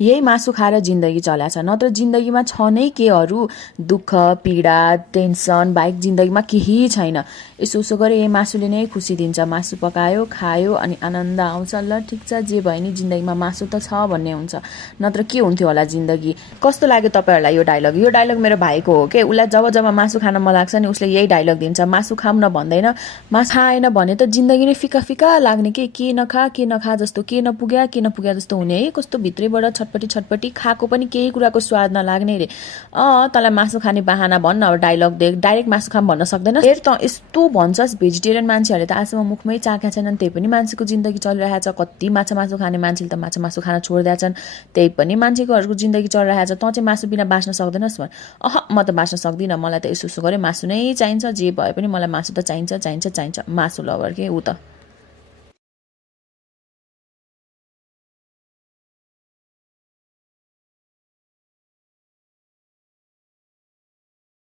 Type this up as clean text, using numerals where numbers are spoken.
यही मासु खाएर जिन्दगी चलाछ, नत्र जिन्दगीमा छ नै केहरू, दुःख पीडा टेन्सन बाहेक जिन्दगीमा केही छैन। यसो उसो गरे यही मासुले नै खुसी दिन्छ। मासु पकायो खायो अनि आनन्द आउँछ, ल ठिक छ जे भयो नि जिन्दगीमा मासु त छ भन्ने हुन्छ, नत्र के हुन्थ्यो होला जिन्दगी। कस्तो लाग्यो तपाईँहरूलाई यो डायलग? यो डायलग मेरो भाइको हो के। उसलाई जब जब मासु खान मन लाग्छ नि उसले यही डायलग दिन्छ, मासु खाऊँ न भन्दैन, मासु खाएन भने त जिन्दगी नै फिका फिका लाग्ने के नखा जस्तो, के नपुग्या जस्तो हुने है। कस्तो भित्रैबाट छटपटी खाएको पनि केही कुराको स्वाद नलाग्ने रे। तँलाई मासु खाने बाहाना भन्न, अब डायलग देख, डाइरेक्ट मासु खाम भन्न सक्दैन। फेरि त यस्तो भन्छस्, भेजिटेरियन मान्छेहरूले त आजसम्म मुखमै चाखेका छैनन्, त्यही पनि मान्छेको जिन्दगी चलिरहेको छ। कति मासु खाने मान्छेले त मासु खान छोडिदिएका छन्, त्यही पनि मान्छेकोहरूको जिन्दगी चलिरहेको छ। तँ चाहिँ मासु बिना बाँच्न सक्दैनस् भन्? म त बाँच्न सक्दिनँ, मलाई त यसो गरे मासु नै चाहिन्छ, जे भए पनि मलाई मासु त चाहिन्छ मासु लभर के ऊ त।